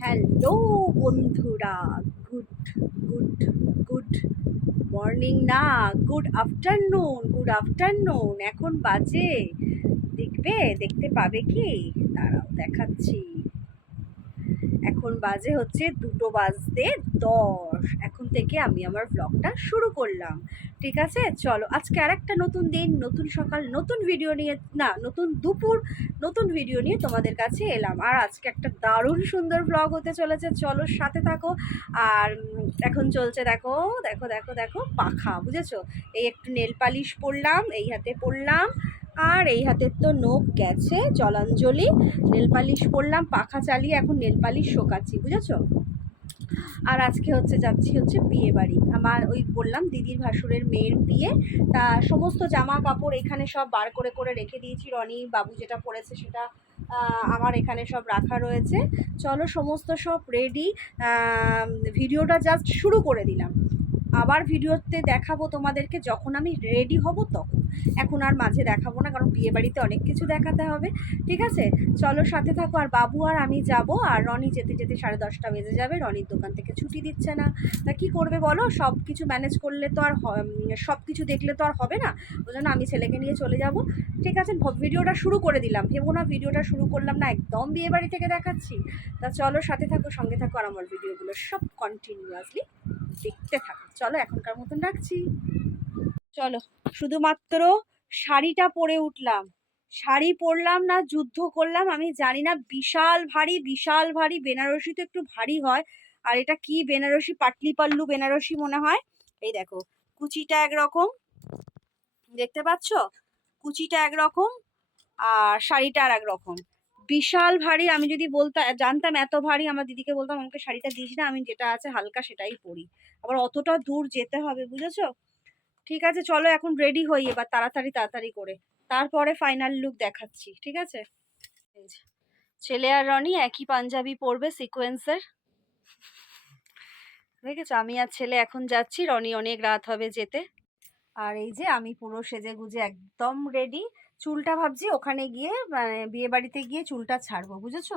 Hello বন্ধুরা, good good good morning না, good afternoon good afternoon, এখন বাজে। দেখবে, দেখতে পাবে কি? দাঁড়াও, দেখাচ্ছি। এখন বাজে হচ্ছে দুটো বাজতে দশ। এখন থেকে আমি আমার ব্লগটা শুরু করলাম। ঠিক আছে? চলো, আজকে আর একটা নতুন দিন, নতুন সকাল, নতুন ভিডিও নিয়ে, না, নতুন দুপুর, নতুন ভিডিও নিয়ে তোমাদের কাছে এলাম। আর আজকে একটা দারুণ সুন্দর ব্লগ হতে চলেছে। চলো, সাথে থাকো। আর এখন চলছে দেখো দেখো দেখো দেখো, পাখা, বুঝেছ? এই একটু নেল পালিশ পরলাম, এই হাতে পরলাম। আর এই হাতের তো নোখ গেছে, জলাঞ্জলি। নেল পালিশ পরলাম পাখা চালিয়ে এখন নেল পালিশ শোকাচ্ছি, বুঝেছ? আর আজকে হচ্ছে যাচ্ছি হচ্ছে বিয়ে বাড়ি। আমার ওই বললাম দিদির ভাসুরের মেয়ের বিয়ে। তা সমস্ত জামা কাপড় এখানে সব বার করে করে রেখে দিয়েছি, রনি বাবু যেটা পরেছে সেটা আমার এখানে সব রাখা রয়েছে। চলো সমস্ত সব রেডি ভিডিওটা জাস্ট শুরু করে দিলাম। আবার ভিডিওতে দেখাবো তোমাদেরকে যখন আমি রেডি হব তখন। এখন আর মাঝে দেখাবো না, কারণ বিয়ে বাড়িতে অনেক কিছু দেখাতে হবে। ঠিক আছে? চলো সাথে থাকো, আর বাবু আর আমি যাব, আর রনি যেতে যেতে সাড়ে দশটা বেজে যাবে, রনির দোকান থেকে ছুটি দিচ্ছে না। তা কী করবে বলো? সব কিছু ম্যানেজ করলে তো আর সব কিছু দেখলে তো আর হবে না। ওই জন্য আমি ছেলেকে নিয়ে চলে যাব। ঠিক আছে? ভিডিওটা শুরু করে দিলাম। ভেবো না ভিডিওটা শুরু করলাম না, একদম বিয়ে বাড়ি থেকে দেখাচ্ছি। তা চলো সাথে থাকো, সঙ্গে থাকো, আর আমার ভিডিওগুলো সব কন্টিনিউয়াসলি দেখতে থাকো। চলো এখনকার মতন রাখছি। চলো, শুধুমাত্র শাড়িটা পরে উঠলাম। শাড়ি পরলাম না, যুদ্ধ করলাম, আমি জানি না, বিশাল ভারী বিশাল ভারী, বেনারসি তো একটু ভারী হয়। আর এটা কি বেনারসি? পাটলি পাল্লু বেনারসি মনে হয়। এই দেখো, কুচিটা একরকম, দেখতে পাচ্ছ? কুচিটা একরকম, আর শাড়িটা আর একরকম বিশাল ভারী, আমি যদি বলতাম জানতাম এত ভারী, আমার দিদিকে বলতাম, আমাকে শাড়িটা দিস না, আমি যেটা আছে হালকা সেটাই পরি। আবার অতটা দূর যেতে হবে, বুঝেছ? ঠিক আছে, চলো এখন রেডি হই এবার, তাড়াতাড়ি তাড়াতাড়ি করে। তারপরে ফাইনাল লুক দেখাচ্ছি, ঠিক আছে? ছেলে আর রনি একই পাঞ্জাবি পরবে সিকোয়েন্সের দেখেছ? আমি আর ছেলে এখন যাচ্ছি, রনি অনেক রাত হবে যেতে। আর এই যে আমি পুরো সেজে গুজে একদম রেডি চুলটা ভাবছি ওখানে গিয়ে মানে বিয়ে বাড়িতে গিয়ে চুলটা ছাড়বো, বুঝেছ?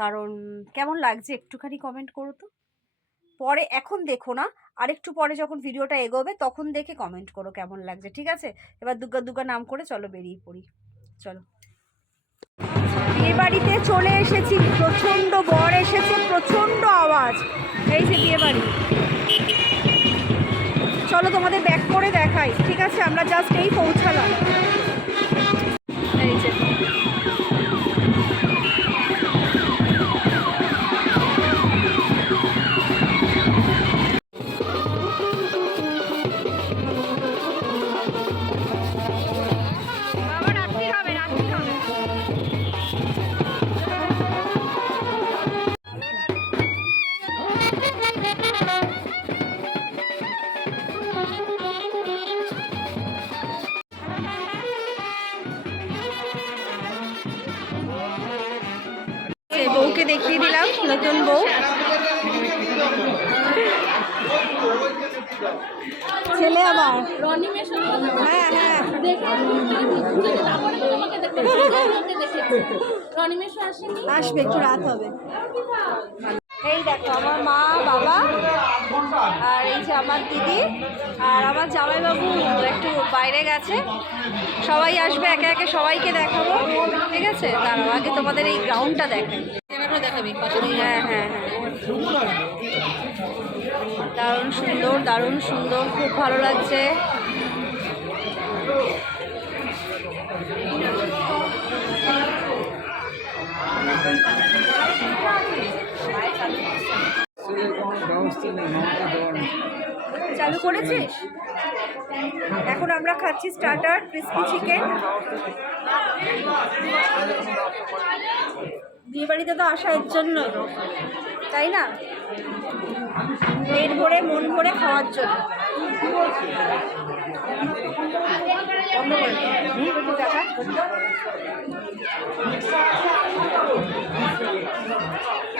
কারণ কেমন লাগছে একটুখানি কমেন্ট করো তো। পরে এখন দেখো না, আরেকটু পরে যখন ভিডিওটা এগোবে তখন দেখে কমেন্ট করো কেমন লাগছে, ঠিক আছে? এবার দুর্গা দুর্গা নাম করে চলো বেরিয়ে পড়ি, চলো। বিয়ে বাড়িতে চলে এসেছি, প্রচণ্ড বর এসেছে, প্রচণ্ড আওয়াজ। এই যে বিয়ে বাড়ি। চলো তোমাদের ব্যাক করে দেখাই, ঠিক আছে? আমরা জাস্ট এই পৌঁছালাম। এই যে আসবে একটু রাত হবে। এই দেখো আমার মা বাবা আর এই যে আমার দিদি আর আমার জামাইবাবু একটু বাইরে গেছে। সবাই আসবে একে একে সবাইকে দেখাবো ঠিক আছে? দাঁড়াও আগে তোমাদের এই গ্রাউন্ডটা দেখাই। হ্যাঁ হ্যাঁ হ্যাঁ। দারুণ সুন্দর দারুণ সুন্দর খুব ভালো লাগছে। করেছিস? এখন আমরা খাচ্ছি স্টার্টার ক্রিস্পি চিকেন বিয়ে বাড়িতে তো আসা এর জন্য, তাই না? পেট ভরে, মন ভরে খাওয়ার জন্য।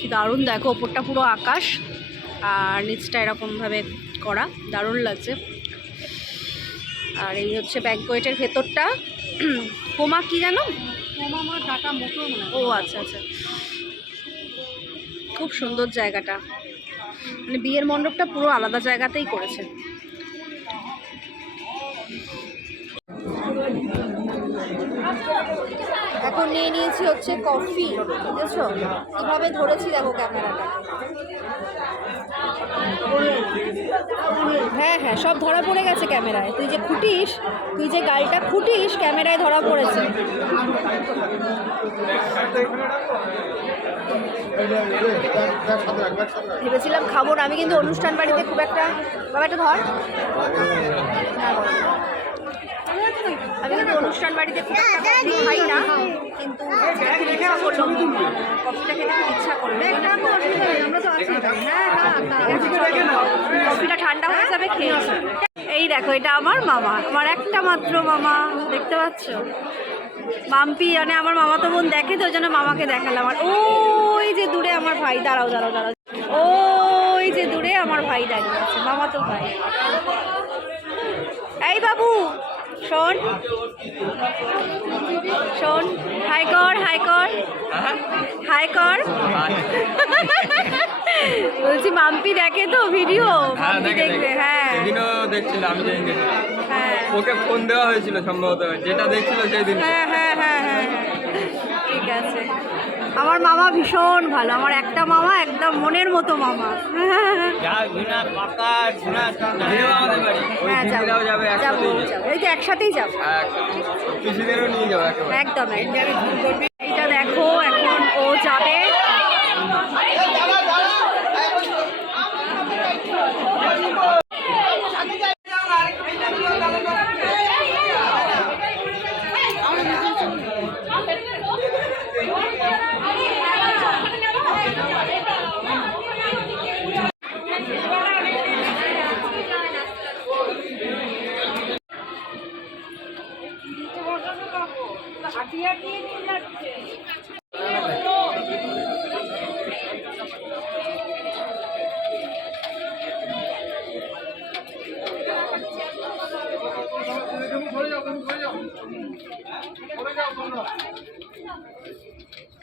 কি দারুণ দেখো ওপরটা পুরো আকাশ আর নিচটা এরকমভাবে করা দারুণ লাগছে। আর এই হচ্ছে ব্যাঙ্কোয়েটের ভেতরটা। কোমা কি জানো? ও আচ্ছা আচ্ছা। খুব সুন্দর জায়গাটা। মানে বিয়ের মণ্ডপটা পুরো আলাদা জায়গাতেই করেছে। এখন নিয়ে নিয়েছি হচ্ছে কফি বুঝেছ? কীভাবে ধরেছি দেখো ক্যামেরাটা। হ্যাঁ হ্যাঁ সব ধরা পড়ে গেছে ক্যামেরায়। তুই যে খুঁটিস তুই যে গাড়িটা খুঁটিস ক্যামেরায় ধরা পড়েছে। ভেবেছিলাম খাব না আমি কিন্তু অনুষ্ঠান বাড়িতে খুব একটা বাবা একটা ধর। আমি কিন্তু অনুষ্ঠান বাড়িতে খুব একটা কফি খাই না কিন্তু ইচ্ছা করল। কফিটা খেতে খুব ইচ্ছা করল। কফিটা ঠান্ডা হয়ে যাবে খেয়ে এই দেখো এটা আমার মামা। আমার একটা মাত্র মামা দেখতে পাচ্ছ? মাম্পি মানে আমার মামা তো বোন দেখে তো ওই জন্য মামাকে দেখালাম। আর ওই যে দূরে আমার ভাই দাঁড়াও দাঁড়াও দাঁড়াও। ওই যে দূরে আমার ভাই দাঁড়িয়ে আছে মামা তো ভাই। এই বাবু শোন। শোন হাই কর হাই কর। হাই কর। বলছি মাম্পি দেখে তো ভিডিও হ্যাঁ মাম্পি দেখবে হ্যাঁ। সেদিনও দেখছিল আমি যেদিন হ্যাঁ। ওকে ফোন দেওয়া হয়েছিল সম্ভবত। যেটা দেখছিল সেই দিন হ্যাঁ হ্যাঁ হ্যাঁ হ্যাঁ হ্যাঁ। ঠিক আছে। আমার মামা ভীষণ ভালো। আমার একটা মামা একদম মনের মতো মামা। হ্যাঁ যাব। যাব এই তো একসাথেই যাব। হ্যাঁ একদম এটা দেখো এখন ও যাবে।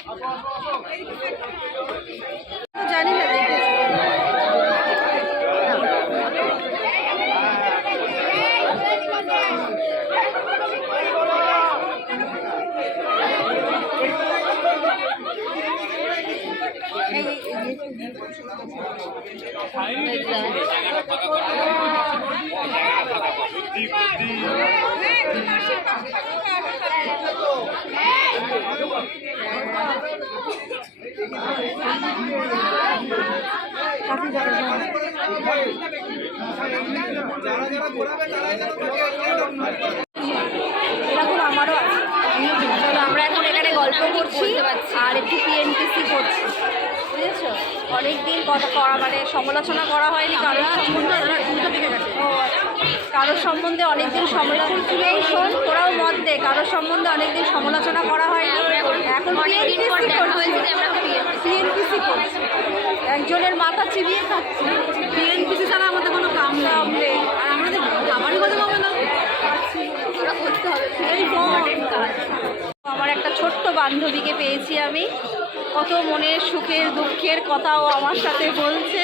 জানি এরকম আমারও আছে। চলো আমরা এখন এখানে গল্প করছি আর একটু পিএনপিসি করছি। বুঝেছ? অনেকদিন কথা করা মানে সমালোচনা করা হয়নি কারোর সম্বন্ধে কারোর সম্বন্ধে অনেকদিন সমালোচনা শোন তোরাও মত দে কারোর সম্বন্ধে অনেকদিন সমালোচনা করা হয়নি। এখন পিএনপিসি করছি। একজনের মাথা চিবিয়ে খাচ্ছি পিএনপিসি ছাড়া আমাদের কোনো কাম নেই আর আমাদের আমারই কথা হবে না ওরা আমার একটা ছোট্ট বান্ধবীকে পেয়েছি আমি। কত মনের সুখের, দুঃখের কথাও আমার সাথে বলছে।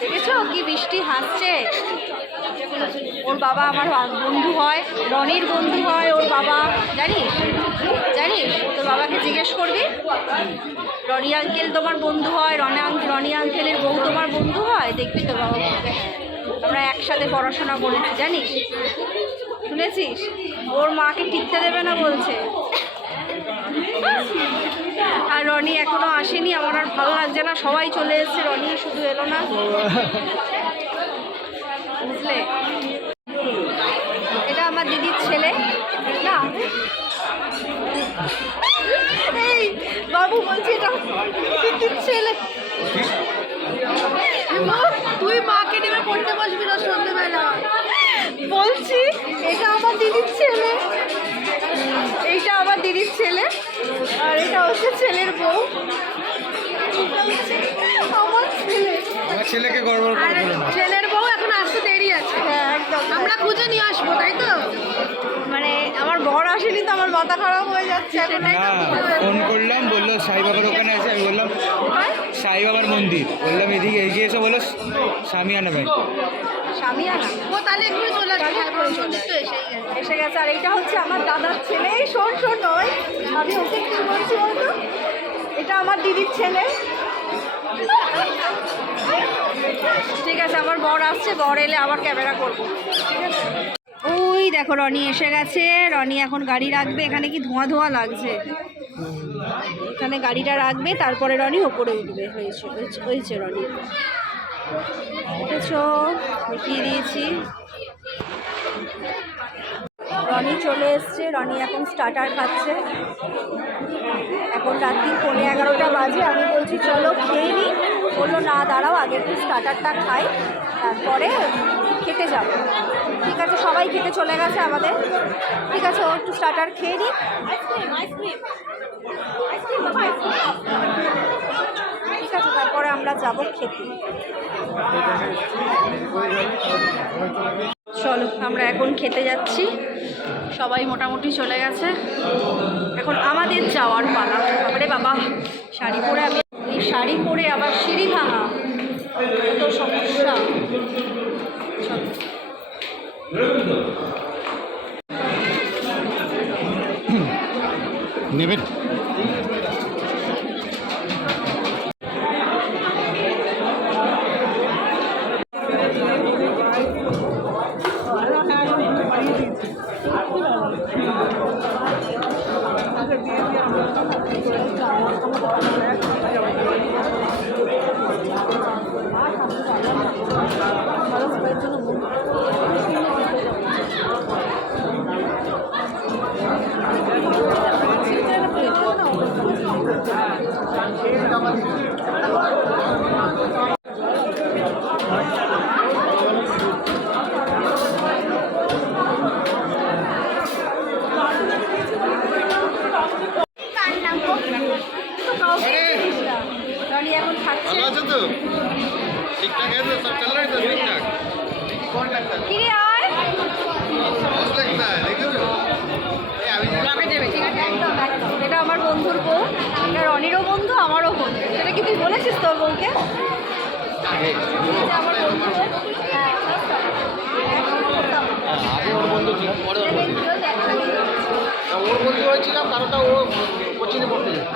দেখেছ কি বৃষ্টি হাসছে? ওর বাবা আমার বন্ধু হয় রনির বন্ধু হয় ওর বাবা। জানিস? জানিস? তোর বাবাকে জিজ্ঞেস করবি? রনি আঙ্কেল তোমার বন্ধু হয়, রনি রনি আঙ্কেলের বউ তোমার বন্ধু হয়? দেখবি তোর বাবা। আমরা একসাথে পড়াশোনা করেছি, জানিস? শুনেছিস? ওর মাকে টিকতে দেবে না বলছে। আর রনি এখনও আসেনি, আমার আর ভালো লাগছে না। সবাই চলে এসেছে, রনি শুধু এলো না। বুঝলে? এটা আমার দিদির ছেলে। না? বাবু বলছি এটা ছেলে। ছেলে। এইটা আমার দিদির ছেলে আর এটা হচ্ছে ছেলের বউ। আমার ছেলে। আমার ছেলেকে গর্ব আর ছেলের বউ এখন আসতে দেরি আছে। হ্যাঁ আমরা খুঁজে নিয়ে আসব তাই তো? মানে আমার বর আসেনি তো আমার মাথা খারাপ হয়ে যাচ্ছে সেটাই ফোন করলাম বলল সাই বাবার ওখানে আছে আমি বললাম সাই বাবার মন্দির। বললাম এদিকে এগিয়ে এসে বলল সামিয়ানা ব্যাংক স্বামীয়ানা ও তাহলে একটু চলে আসবে। তো এসেই এসে গেছে। আর এইটা হচ্ছে আমার দাদার ছেলে। শোন শোন নয়। আমি ওকে কি বলছি বলতো? এটা আমার দিদির ছেলে। ঠিক আছে আমার বর আসছে। বর এলে আবার ক্যামেরা করব। ঠিক আছে? ওই দেখো রনি এসে গেছে। রনি এখন গাড়ি রাখবে। এখানে কি ধোঁয়া ধোঁয়া লাগছে? এখানে গাড়িটা রাখবে। তারপরে রনি ওপরে উঠবে। হয়েছে- হয়েছে রনি। দেখেছ দিয়েছি। রনি চলে এসছে। রনি এখন স্টার্টার খাচ্ছে। এখন রাত্রি পৌনে এগারোটা বাজে। আমি বলছি, চলো খেয়ে নিই বলল, না, দাঁড়াও, আগে একটু স্টার্টারটা খাই। তারপরে খেতে যাব। ঠিক আছে, সবাই খেতে চলে গেছে আমাদের। ঠিক আছে, ও একটু স্টার্টার খেয়ে নিই আমরা যাব খেতে। চলো, আমরা এখন খেতে যাচ্ছি। সবাই মোটামুটি চলে গেছে। এখন আমাদের যাওয়ার পালা। আরে বাবা, শাড়ি পরে আমি এই শাড়ি পরে আবার সিঁড়ি ভাঙা। তো সমস্যা। নেবেন? ভালো আছো তো? ঠিকঠাক আছে? সব চল রहा है सब ঠিকঠাক? কোন লাগতা কি রে আর মস্ত লাগতা দেখো আমি ব্লগে দেবে ঠিক আছে? একদম এটা আমার বন্ধুর বউ। এটা রনিরও বন্ধু আমার আমার ওর বন্ধু হয়েছিলাম কারণটা ও কোচিনে পড়তে যেত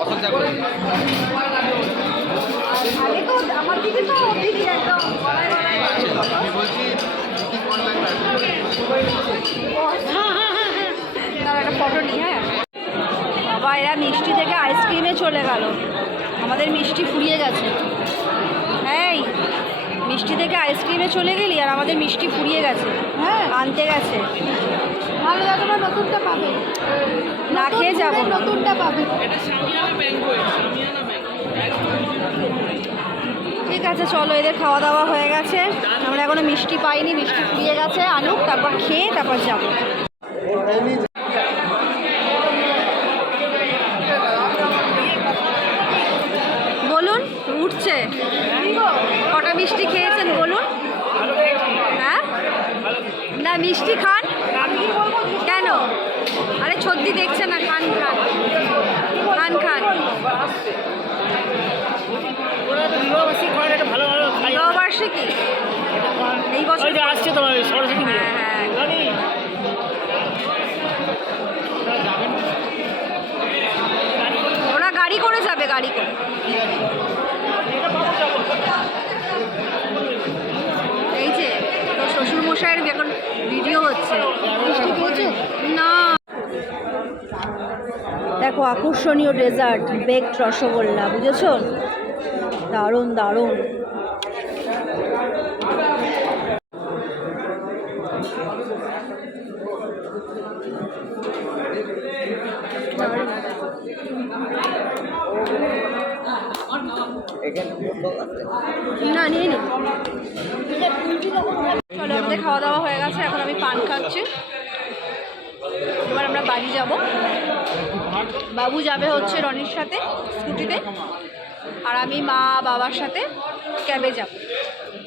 অসজ্জা করে আগে তো আমার দিদি তো দিদি একদম গলায় গলায় আছে আমি বলছি কি কোন লাগবে তার একটা ফটো নিই হ্যাঁ। বাবা এরা মিষ্টি থেকে আইসক্রিমে চলে গেল। আমাদের মিষ্টি ফুরিয়ে গেছে। এই মিষ্টি থেকে আইসক্রিমে চলে গেলি আর আমাদের মিষ্টি ফুরিয়ে গেছে। হ্যাঁ। আনতে গেছে। ভালো তোমরা নতুনটা পাবে। না খেয়ে যাব। নতুনটা পাবে। এটা সামিয়ানা ব্যাংক সামিয়ানা ব্যাংক। ঠিক আছে চলো এদের খাওয়া দাওয়া হয়ে গেছে। আমরা এখনও মিষ্টি পাইনি মিষ্টি ফুরিয়ে গেছে। আনুক তারপর খেয়ে তারপর যাব বলুন উঠছে। কটা মিষ্টি খেয়েছেন বলুন? হ্যাঁ? না মিষ্টি খান? কেন? আরে ছদ্দি দেখছে না খান খান। খান খান। ওরা নববার্ষিকী? এই বছর আসছে তোমার সরস্বতী হ্যাঁ, হ্যাঁ। ওরা গাড়ি করে যাবে গাড়ি করে এই যে তোর শ্বশুর মশাইয়ের এখন ভিডিও হচ্ছে না দেখো আকর্ষণীয় ডেজার্ট বেকড রসগোল্লা, বুঝেছ? দারুণ দারুণ। না, নিয়ে নি। খাওয়া দাওয়া হয়ে গেছে, এখন আমি পান খাচ্ছি। এবার আমরা বাড়ি যাব। বাবু যাবে হচ্ছে রনির সাথে স্কুটিতে। আর আমি মা বাবার সাথে ক্যাবে যাব।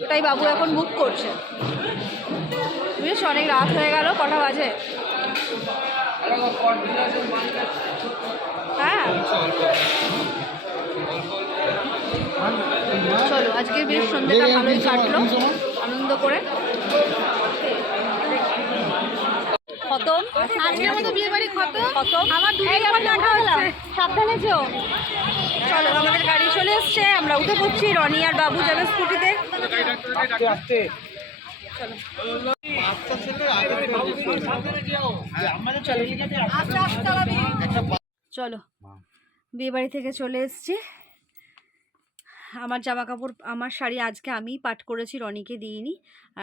ওটাই বাবু এখন বুক করছে। বুঝেছ? অনেক রাত হয়ে গেল, কটা বাজে? হ্যাঁ। চলো আজকে বেশ সন্ধ্যেটা ভালোই কাটলো, আনন্দ করে। খতম। আজকের মতো বিয়ে বাড়ি খতম। খতম। আমার সাবধানে যেও। চলো আমাদের গাড়ি চলে এসছে। আমরা উঠে পড়ছি রনি আর বাবু যাবে স্কুটিতে। চলো বিয়ে বাড়ি থেকে চলে এসছি। আমার জামা কাপড় আমার শাড়ি আজকে আমিই পাট করেছি রনিকে দিইনি।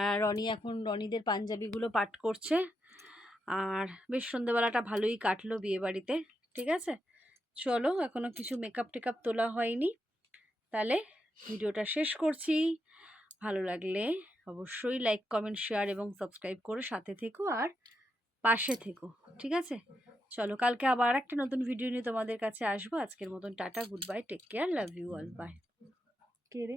আর রনি এখন রনিদের পাঞ্জাবিগুলো পাট করছে। আর বেশ সন্ধেবেলাটা ভালোই কাটলো বিয়ে বাড়িতে ঠিক আছে? চলো এখনও কিছু মেকআপ টেকআপ তোলা হয়নি। তাহলে ভিডিওটা শেষ করছি। ভালো লাগলে অবশ্যই লাইক কমেন্ট শেয়ার এবং সাবস্ক্রাইব করে সাথে থেকো আর পাশে থেকো, ঠিক আছে? চলো কালকে আবার একটা নতুন ভিডিও নিয়ে তোমাদের কাছে আসব। আজকের মতন tata good bye take care love you all bye কে রে?